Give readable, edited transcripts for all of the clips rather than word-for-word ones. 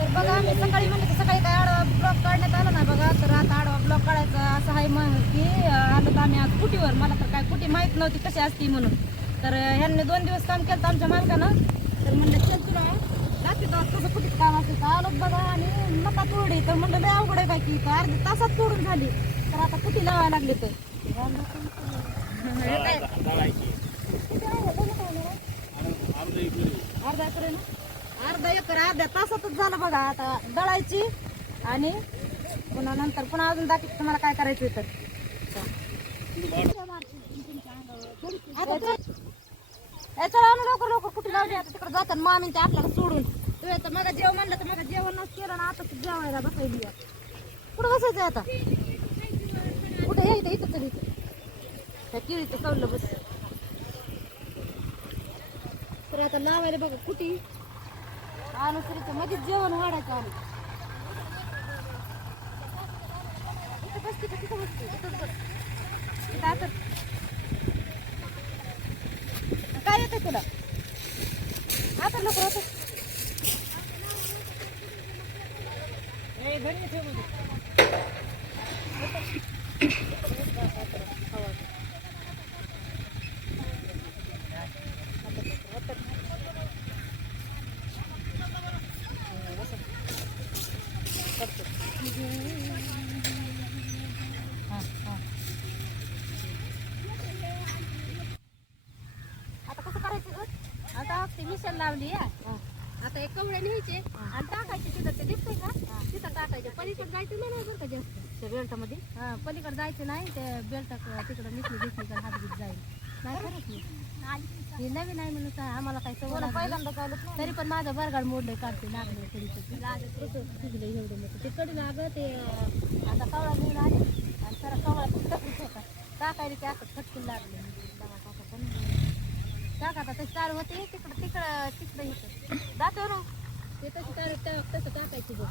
तर बघा मी सकाळी म्हणलं की सकाळी काय आडवा ब्लॉक काढण्यात आला ना बघा, तर आता आडवा ब्लॉक काढायचा असं आहे मग की आलो तर आम्ही आज कुटीवर. मला तर काय कुटी माहीत नव्हती कशी असती म्हणून. तर ह्यांनी 2 दिवस काम केलं आमच्या मालकानं. तर म्हणलं चल तुला दाखवतो कसं कुठीत काम असतं. आलो बघा आणि मका तोडली. तर म्हणलं लय अवघड आहे काय की अर्ध्या तासात तोडून झाली. तर आता कुटी लावायला लागले तर अर्धा एकर आहे ना, अर्धा एकर अर्ध्या तासातच झालं बघा. आता दळायची आणि पुन्हा नंतर पुन्हा अजून दाखवतो तुम्हाला काय करायचं तर. चला लवकर लवकर कुठे लावली आता तिकडे जातात मामी ते आपल्याला सोडून. तर मग जेवण म्हणलं तर मग जेवण केलं ना, आता जेवायला बसायली. कुठं बसायचं आता, कुठे यायचं इथं तरी त्या केळीचं चाललं बस. तर आता लावायला बघा कुठी अनुसरीचं मध्येच जेवण वाढायचं आलं. इथं बसते का तिथं बसते, इथंच बस. इथं आता काय येतं तुला आता लवकर आता आता कसं करायचं ग. आता ते मिशन लावली आता एक कवड्या न्यायचे आणि टाकायचे तिथं. ते दिसतंय का तिथं टाकायचे. पलीकडे जायचं नाही बरं का जास्त त्या बेल्टामध्ये. पलीकडे जायचं नाही. ते बेल्ट तिकडं मिसली हात बीत जाईल नाही खरंच नाही. हे नवीन आहे म्हणून आम्हाला काही सवय लागली. पहिल्यांदा चालत नाही. तरी पण माझं बरगाड मोडलंय काढते लागले तरी शिकले एवढं मोठं. ते कडून अगं ते आता कवळा घेऊन आले आणि जरा कवळा तसंच होता टाकायला ते असं फटकून लागले. टाका आता ते चार होते तिकडं तिकडं तिकडं इथं जातो ना ते तशी चार तसं टाकायची बघ.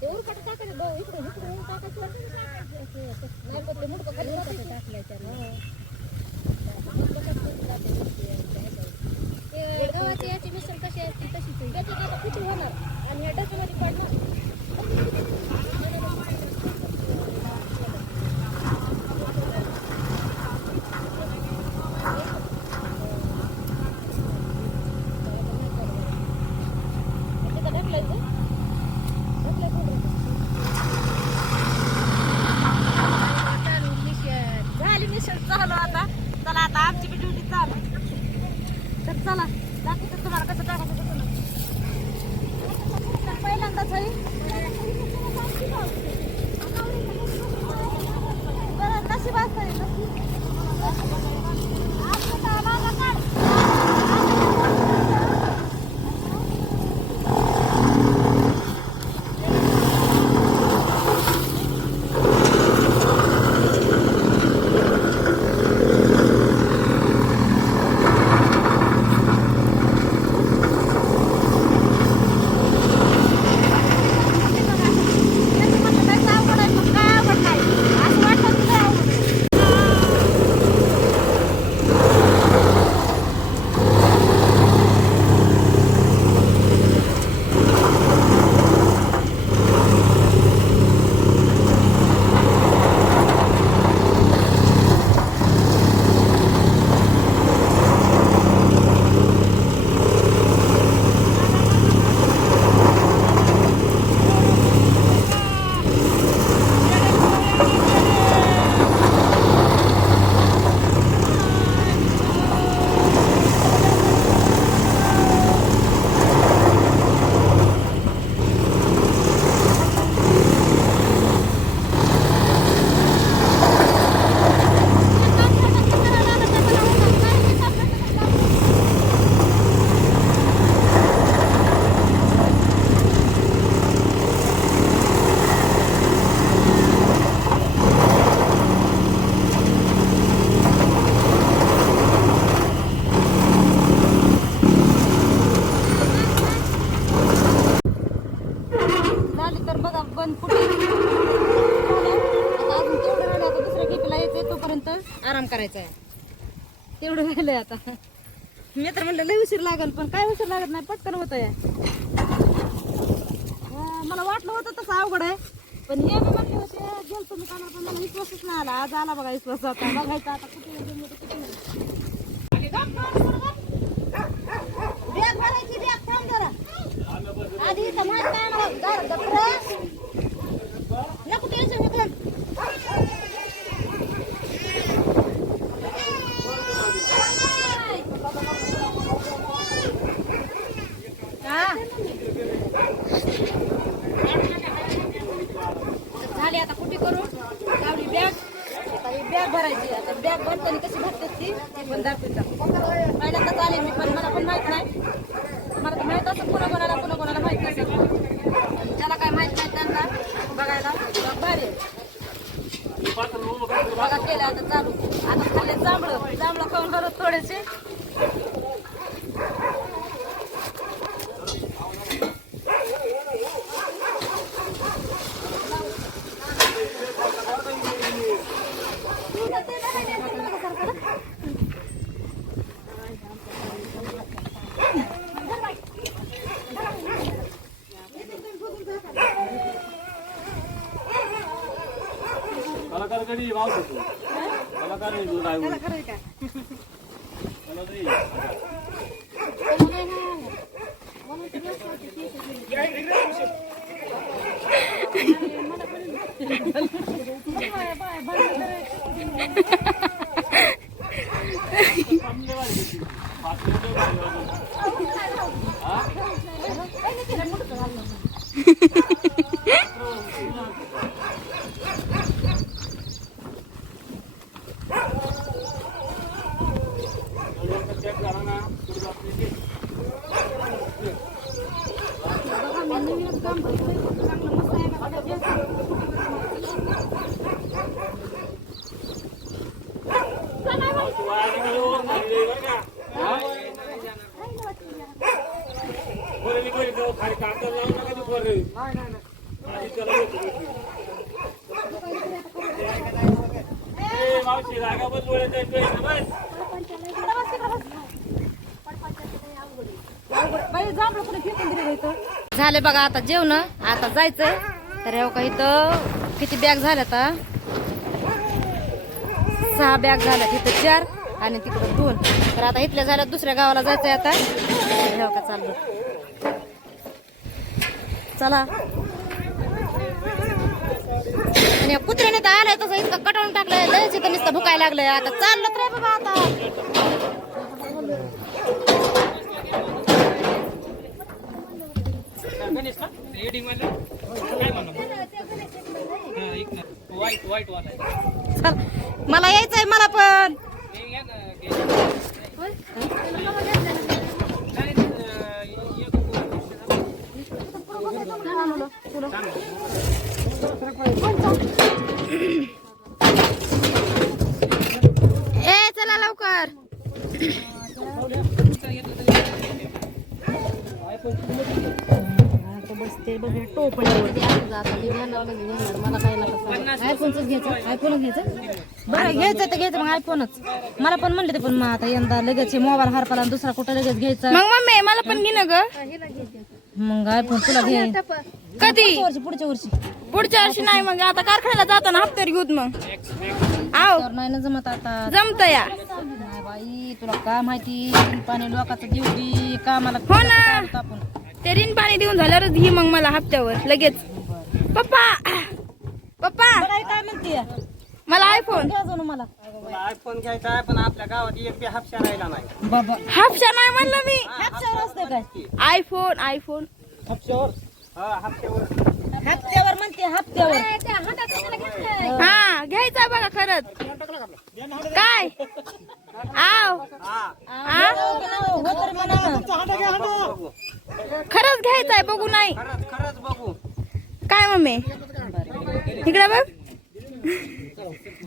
ते उरकट टाकायचं भाऊ इकडे इकडे टाकायचं नाही पण ते मुडकं खाली होतं टाकल्याच्या. ते गव्हाची याची मिश्रण कशी असते तशीच त्याच्यात आता कुठे होणार आणि ह्या डसमध्ये पडणार. झाली मिसळ चालू आता. चला आता आमची बी ड्युटी चालू. तर चला दाखवतो तुम्हाला कसं टाकायचं कसं नाही. तर पहिल्यांदाच आहे बरं नशीब असतं पण कुठे आता अजून तेवढं राहिलं. आता दुसऱ्या खेपीला यायचंय तोपर्यंत आराम करायचा आहे. तेवढं राहिलंय आता. मी तर म्हणलं लय उशीर लागल पण काय उशीर लागत नाही पटकन होत आहे. अवघड आहे. पण हे मी म्हणले होते गेलतो मी कामाला, पण मला विश्वासच नाही आला. आज आला बघा विश्वास. आता बघायचं आता कुठे बॅग भरायची. बॅग थांब जरा आधी इथं माहित नाही मला. नको टेन्शन होतं. झाली आता कुठे करू लावली बॅग. आता ही बॅग भरायची. आता बॅग भरताना कशी भरतात ती पण दाखवता. पहिल्यांदाच आले मी, पण मला पण माहित नाही. मला तर माहित असं कोणाकोणाला माहित नसेल. ज्याला काय माहित नाही त्यांना बघायला भारी आहे. बघा केलं आता चालू. आता खाल्ले जांभळं खाऊन करत थोडेसे. कलाकार कधी वाव देतो कलाकार नाही दूध आहे खरं का मला नाही झाले बघा आता जेवण. आता जायचंय. तर हे काही इथं किती बॅग झाल्या आता 6 बॅग झाल्या. तिथं 4 आणि तिकडं 2. तर आता इथल्या झाल्या दुसऱ्या गावाला जायचंय आता. हे का चाललं चला. आणि कुत्र्याने तर आलाय तसं इतकं कटाळून टाकलंय. लयच इथं नुसतं भुकायला लागलंय. आता चाललं रे बाबा आता. चल मला यायचंय मला पण. ए चला लवकर. बसते बघ टोपल्यावरती मला काय लागत. आयफोनच घ्यायचं. आयफोनच घ्यायचं. बरं घ्यायचं तर घ्यायचं मग आयफोनच. मला पण म्हणले ते पण मग आता यंदा लगेच मोबाईल हरपाला आणि दुसरा कुठं लगेच घ्यायचा. मग मम्मी मला पण घे ना ग. मग आयफोन तुला घे कधी पुढच्या वर्षी. पुढच्या वर्षी नाही. मग आता कारखान्याला जाताना हप्त्यावर घेऊत. मग आव नाही ना जमत आता. जमत या नाही बाई तुला काय माहिती. पाणी लोकांचं ड्युटी कामाला हो ना. आपण ते ऋण पाणी देऊन झाल्यावरच घे मग मला हप्त्यावर लगेच. पप्पा काय म्हणते मला आयफोन घ्या जाऊन मला. आयफोन घ्यायचा आहे पण आपल्या गावात एक बी हापशा राहिला नाही. बाबा हापशा नाही म्हणलं मी. हापशावर असते काय. आयफोन हापशावर हापशावर हप्त्यावर म्हणते हप्त्यावर. हा घ्यायचा बघा खरंच. काय आव हो तरी म्हणा ना. खरंच घ्यायचंय बघू नाही. खरंच बघू. काय मम्मी इकडे बघ.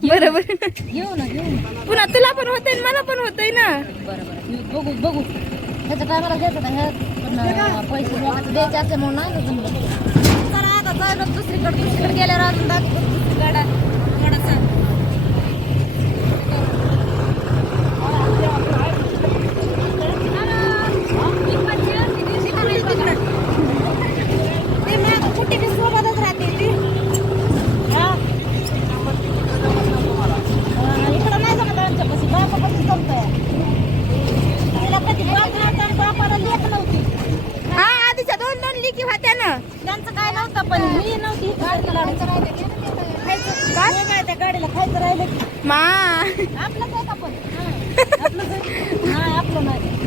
बरोबर घेऊ ना घेऊ ना. पुन्हा तुला पण होतंय मला पण होतंय ना. बरोबर बघू बघू. ह्याच्या टायमाला घ्यायचं का ह्या पण पैसे लोकांचे द्यायचे असते म्हणून नाही जमलं. चला आता जायला दुसरीकडे गेल्यावर अजून दाखवतो गाडा थोडासा. ते कुठे बी सोबतच राहते. होता पण मी नव्हती इथं लाडू. काय काय त्या गाडीला खायचं राहिलं की मा आपलंच आहे का पण आपलंच आहे. नाही आपलं नाही